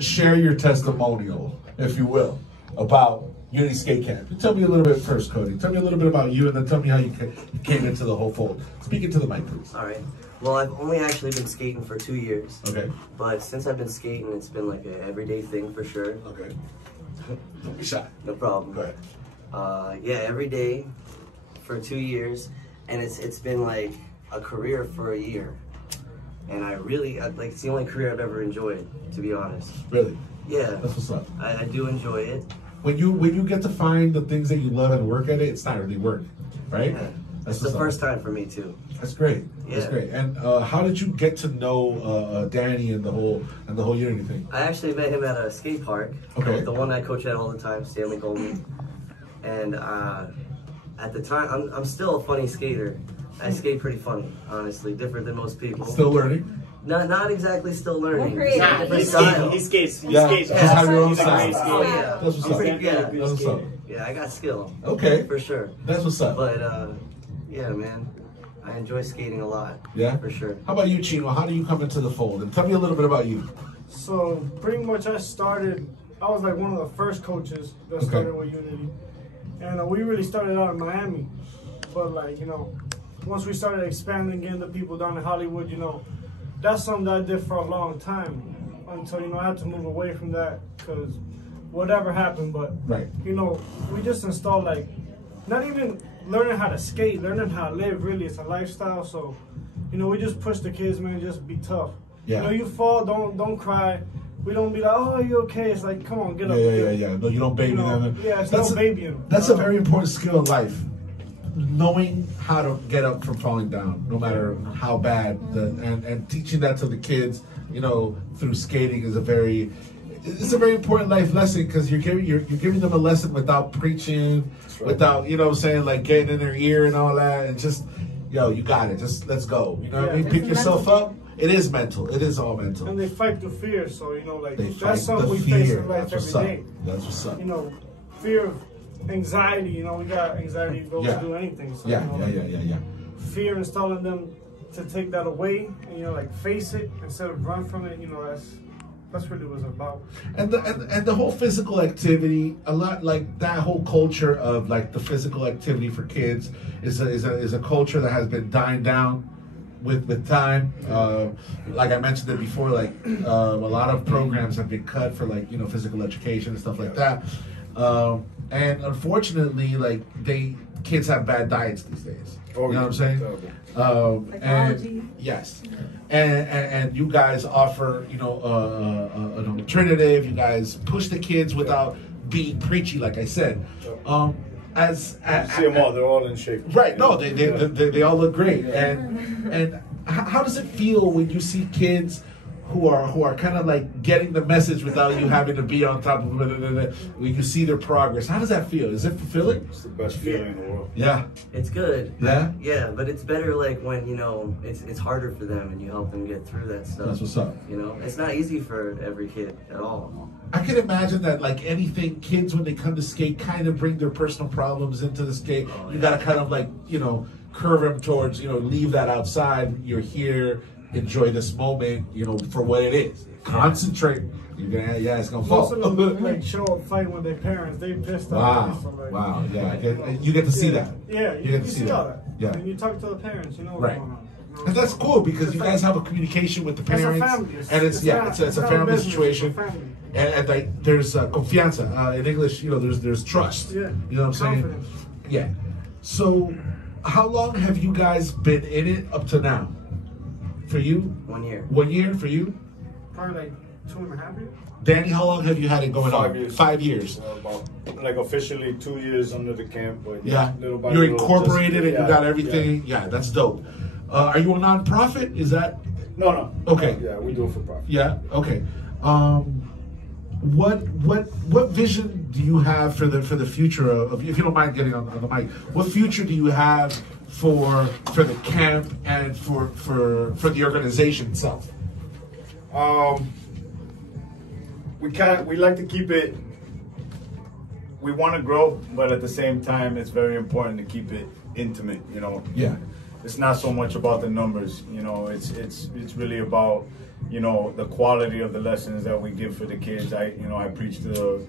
Share your testimonial, if you will, about Unity Skate Camp. Tell me a little bit first, Cody. Tell me a little bit about you, and then tell me how you came into the whole fold. Speak into the mic, please. All right. Well, I've only actually been skating for 2 years. Okay. But since I've been skating, it's been like an everyday thing for sure. Okay. Don't be shy. No problem. Go ahead. Yeah, every day for 2 years, and it's been like a career for a year. And I like, it's the only career I've ever enjoyed, to be honest. Really? Yeah. That's what's up. I do enjoy it. When you get to find the things that you love and work at it, it's not really work, right? Yeah. That's the first time for me too. That's great. Yeah. That's great. And how did you get to know Danny and the whole Unity thing? I actually met him at a skate park. Okay. The one I coach at all the time, Stanley Goldman. And at the time, I'm still a funny skater. I skate pretty funny, honestly, different than most people. Still learning? Not exactly still learning. He skates. Yeah. He's Just have your own a style. great skater. Oh, yeah. That's what's up. Yeah. That's what's up. Yeah, I got skill. Okay. For sure. That's what's up. But, yeah, man, I enjoy skating a lot. Yeah? For sure. How about you, Chino? How do you come into the fold? And tell me a little bit about you. So, pretty much I was like one of the first coaches that started with Unity. And we really started out in Miami. But, like, you know, once we started expanding, getting the people down in Hollywood, you know, that's something that I did for a long time. Until, you know, I had to move away from that because whatever happened. But, Right. you know, we just installed, like, not even learning how to skate, learning how to live, really. It's a lifestyle. So, you know, we just push the kids, man, just be tough. Yeah. You know, you fall, don't cry. We don't be like, oh, are you okay? It's like, come on, get up. Yeah. No, you don't baby them. Yeah, it's no babying. That's a very important skill in life. Knowing how to get up from falling down, no matter how bad, and teaching that to the kids, you know, through skating is a very important life lesson because you're giving them a lesson without preaching, without, you know what I'm saying, like getting in their ear and all that, and just, yo, you got it, just let's go. You know what I mean? Pick yourself up. It is mental. It is all mental. And they fight through fear, so, you know, like, that's something we face in life every day. That's what's up. You know, fear of anxiety, you know, we got anxiety to go to do anything. So, Yeah. Fear, installing them to take that away and, you know, like, face it instead of run from it, you know, that's really what it's about. And the whole physical activity, a lot like that whole culture of like the physical activity for kids is a culture that has been dying down with time. Like I mentioned it before, like a lot of programs have been cut for, like, you know, physical education and stuff like that. And unfortunately, like kids have bad diets these days. You know what I'm saying? And yes, and you guys offer, you know, an alternative. You guys push the kids without being preachy, like I said. You see them all; they're all in shape. Right? No, they all look great. And how does it feel when you see kids who are kind of like getting the message without you having to be on top of it, when you see their progress? How does that feel? Is it fulfilling? It's the best feeling in the world. Yeah. It's good. Yeah? Yeah, but it's better like when, you know, it's harder for them and you help them get through that stuff. That's what's up. You know, it's not easy for every kid at all. I can imagine that, like anything, kids when they come to skate kind of bring their personal problems into the skate. You gotta kind of, like, you know, curve them towards, you know, leave that outside. You're here, enjoy this moment, you know, for what it is. Concentrate. You're gonna, it's gonna fall. Most of them, like, show up fighting with their parents. They pissed off. Wow. Yeah. You get to see that. Yeah. You get to see all that. Yeah. And you talk to the parents. You know what's going on. And that's cool because you guys have a communication with the parents. It's a family. And it's a family situation. And like, there's confianza. In English, you know, there's trust. Yeah. You know what I'm saying? Confidence. Yeah. So, how long have you guys been in it up to now? For you? 1 year. 1 year for you? Probably like 2.5 years. Danny, how long have you had it going 5 on? years. 5 years. About, like, officially 2 years under the camp. But Yeah. little by You're little, incorporated and you got yeah, everything. Yeah, that's dope. Are you a non-profit? Is that? No. Okay. Yeah, we do it for profit. Yeah. Okay. What vision do you have for the future of, if you don't mind getting on the mic, what future do you have for the camp and for the organization itself? We like to keep it. We want to grow, but at the same time, it's very important to keep it intimate. You know. Yeah. it's not so much about the numbers. You know, it's really about, you know, the quality of the lessons that we give for the kids. I preach to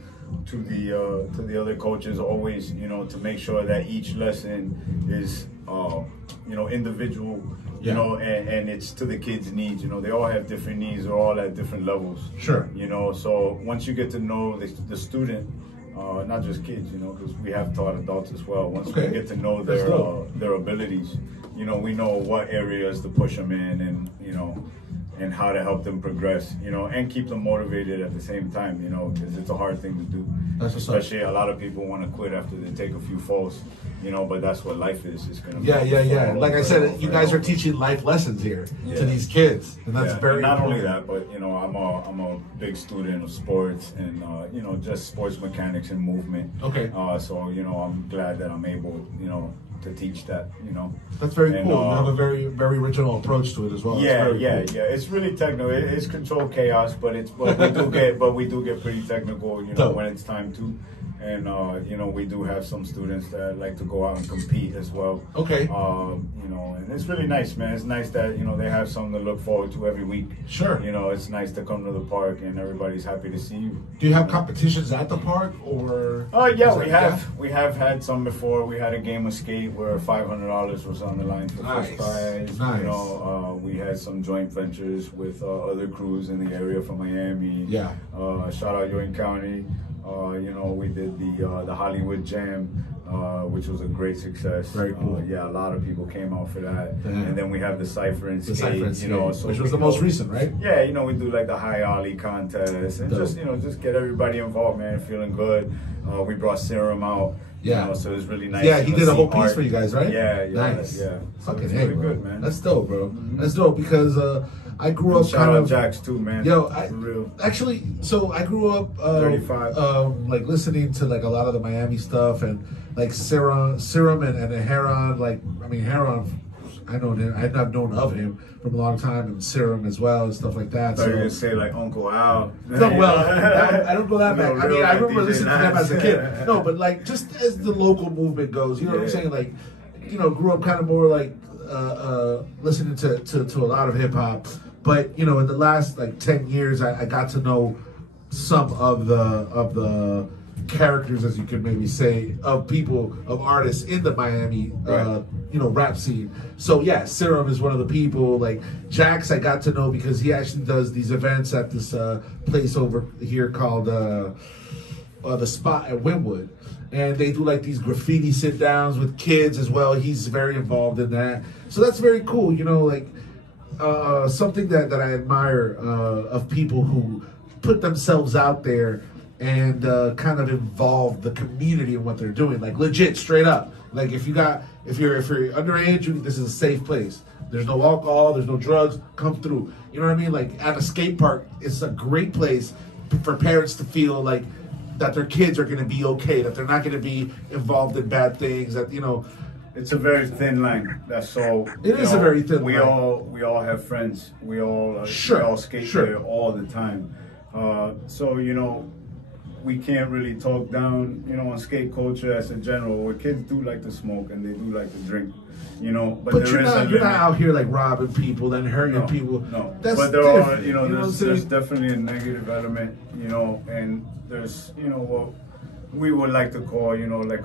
the other coaches always, you know, to make sure that each lesson is you know, individual, you know, and it's to the kids' needs. You know, they all have different needs, they're all at different levels. Sure. You know, so once you get to know the student, not just kids, you know, because we have taught adults as well. Once we get to know their abilities, you know, we know what areas to push them in, and, you know, and how to help them progress, you know, and keep them motivated at the same time, you know, because it's a hard thing to do. Especially a lot of people want to quit after they take a few falls, you know, but that's what life is. It's gonna Like I said, you guys are teaching life lessons here to these kids, and that's very not important. only that, but, you know, I'm a big student of sports and you know, just sports mechanics and movement. Okay. So, you know, I'm glad that I'm able, you know, to teach that, you know. That's very cool. You have a very, very original approach to it as well. Yeah. It's really technical. It's controlled chaos, but we do get pretty technical, you know, when it's time to. And you know, we do have some students that like to go out and compete as well. Okay. You know, and it's really nice, man. It's nice that, you know, they have something to look forward to every week. Sure. You know, it's nice to come to the park and everybody's happy to see you. Do you have competitions at the park, or? Oh yeah, we have had some before. We had a game of skate where $500 was on the line for first prize. Nice. You know, we had some joint ventures with other crews in the area from Miami. Yeah. Shout out Ewing County. You know, we did the Hollywood Jam, which was a great success. Very cool. Yeah, a lot of people came out for that. And then we have the Cypher and Skate, you know, which was the most recent, right? Yeah, you know, we do like the high ollie contest and just, you know, just get everybody involved, man, feeling good. We brought Serum out. Yeah. You know, so it was really nice. Yeah, he did a whole piece for you guys, right? Yeah. Nice. Yeah. So Fucking really bro. good, man. That's dope, bro. That's dope because I grew up Shout out Jax too, man. Yo, for real. Actually, so I grew up 35. Like listening to like a lot of the Miami stuff and like Serum and Heron. Like, I mean, Heron, I know him. I've known of him from a long time, and Serum as well and stuff like that. I thought you were gonna say like Uncle Al. No, well, I don't go that back. I mean, I remember DJ listening to them as a Lance. kid. No, but like just as the local movement goes, you know what I'm saying? Like, you know, grew up kind of more like listening to a lot of hip hop. But, you know, in the last like 10 years, I got to know some of the characters, as you could maybe say, of people, of artists in the Miami, you know, rap scene. So yeah, Serum is one of the people. Like Jax, I got to know because he actually does these events at this place over here called the Spot at Wynwood. And they do like these graffiti sit downs with kids as well. He's very involved in that. So that's very cool, you know, like something that I admire of people who put themselves out there and kind of involve the community in what they're doing, like legit, straight up. Like if you're underage, this is a safe place. There's no alcohol, there's no drugs. Come through. You know what I mean? Like at a skate park, it's a great place for parents to feel like that their kids are going to be okay, that they're not going to be involved in bad things. That, you know. It's a very thin line. That's so. It is a very thin line. We all have friends. We all skate there all the time. So, you know, we can't really talk down, you know, on skate culture as a general. Where kids do like to smoke and they do like to drink, you know. But you're not out here like robbing people and hurting people. No, but there are, you know, there's definitely a negative element, you know, and there's, you know, what we would like to call, you know, like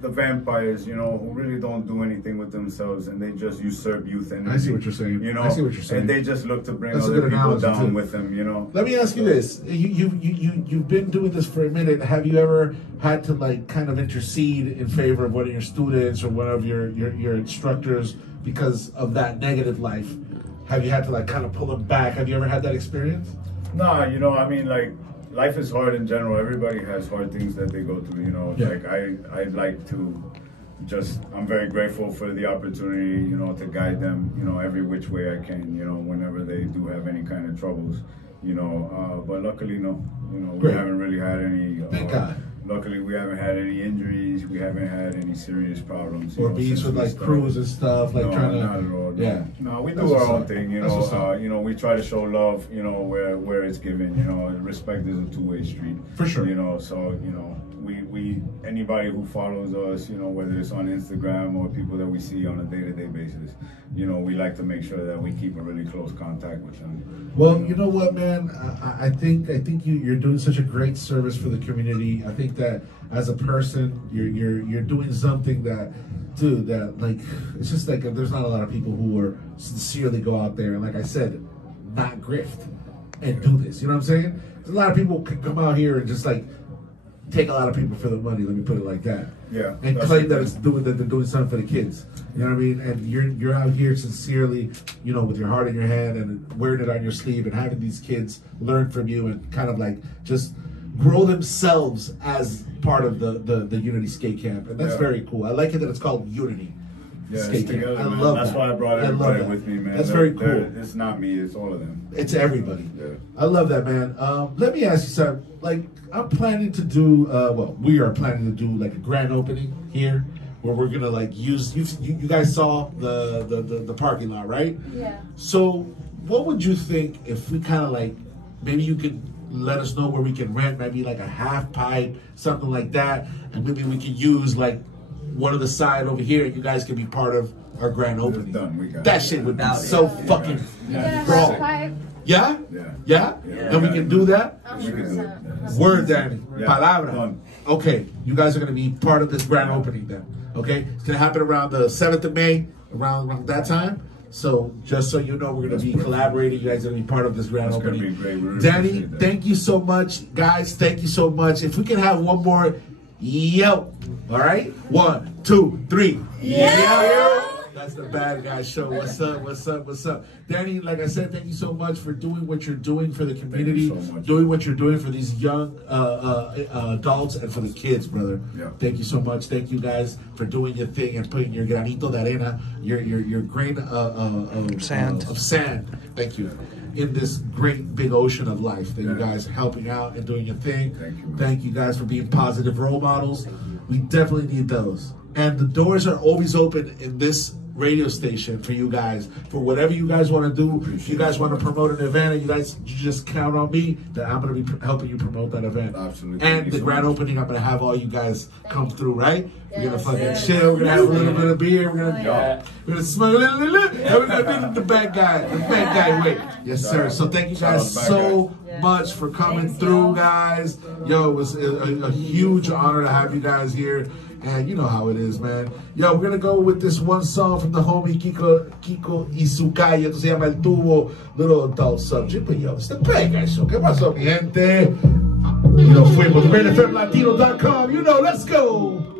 the vampires, you know, who really don't do anything with themselves and they just usurp youth energy. I see what you're saying. You know, I see what you're saying. And they just look to bring other people down with them, you know. Let me ask you this. You've been doing this for a minute. Have you ever had to like kind of intercede in favor of one of your students or one of your instructors because of that negative life? Have you had to like kind of pull them back? Have you ever had that experience? No, you know, I mean, like, life is hard in general. Everybody has hard things that they go through, you know. Yeah. Like I'd like to I'm very grateful for the opportunity, you know, to guide them, you know, every which way I can, you know, whenever they do have any kind of troubles, you know. But luckily, no, you know, we haven't really had any. Thank God. luckily we haven't had any injuries. We haven't had any serious problems. Or beats with like crews and stuff, like trying to. Not at all. Yeah. No, we do our own thing. You know, we try to show love. You know, where it's given. You know, respect is a two-way street. For sure. You know, so you know, we anybody who follows us, you know, whether it's on Instagram or people that we see on a day-to-day basis, you know, we like to make sure that we keep a really close contact with them. Well, you know what, man? I think you're doing such a great service for the community. I think that as a person, you're doing something that, dude, that like it's just like there's not a lot of people who are sincerely go out there and, like I said, not grift and do this. You know what I'm saying? There's a lot of people can come out here and just like take a lot of people for the money. Let me put it like that. Yeah. And claim that they're doing something for the kids. You know what I mean? And you're out here sincerely, you know, with your heart in your hand and wearing it on your sleeve and having these kids learn from you and kind of like just grow themselves as part of the Unity Skate Camp. And that's very cool. I like it that it's called Unity. Yeah, Skate Camp. together, I man. love That's that. why I brought everybody with me, man. That's very cool. It's not me, it's all of them. It's everybody. Yeah. I love that, man. Let me ask you something. Like, I'm planning to do, we are planning to do like a grand opening here where we're gonna like use, you guys saw the parking lot, right? Yeah. So what would you think if we kind of like, maybe you could let us know where we can rent maybe like a half pipe, something like that, and maybe we can use like one of the side over here and you guys can be part of our grand opening. That shit would be so fucking raw. Yeah? Yeah? And we can do that? Word, Danny. Palabra. Okay, you guys are going to be part of this grand opening then. Okay? It's going to happen around the 7th of May, around that time. So just so you know, we're going to be collaborating. You guys are going to be part of this grand opening. Danny, thank you so much. Guys, thank you so much. If we can have one more yo. All right? 1, 2, 3. Yo. That's the Bad Guy Show. What's up? What's up? What's up? Danny, like I said, thank you so much for doing what you're doing for the community, doing what you're doing for these young adults and for the kids, brother. Yeah. Thank you so much. Thank you guys for doing your thing and putting your granito de arena, your grain of sand. Thank you. In this great big ocean of life that you guys are helping out and doing your thing. Thank you guys for being positive role models. We definitely need those. And the doors are always open in this radio station for you guys, for whatever you guys want to do. If you guys want to promote an event, and you just count on me that I'm going to be helping you promote that event. Absolutely. And the grand opening, I'm going to have all you guys come through, right? We're going to fucking chill. We're going to have a little bit of beer. We're going to smoke a little, and we're going to do the bad guy way. Yes, sir. So thank you guys so much for coming through, guys. Yo, it was a huge honor to have you guys here. And you know how it is, man. Yo, we're going to go with this one song from the homie Kiko Isukaya. Esto se llama El Tubo, little adult subject. But yo, it's the Bad Guy Show. ¿Qué pasó, mi gente? Y nos fuimos. pt2.com. You know, let's go.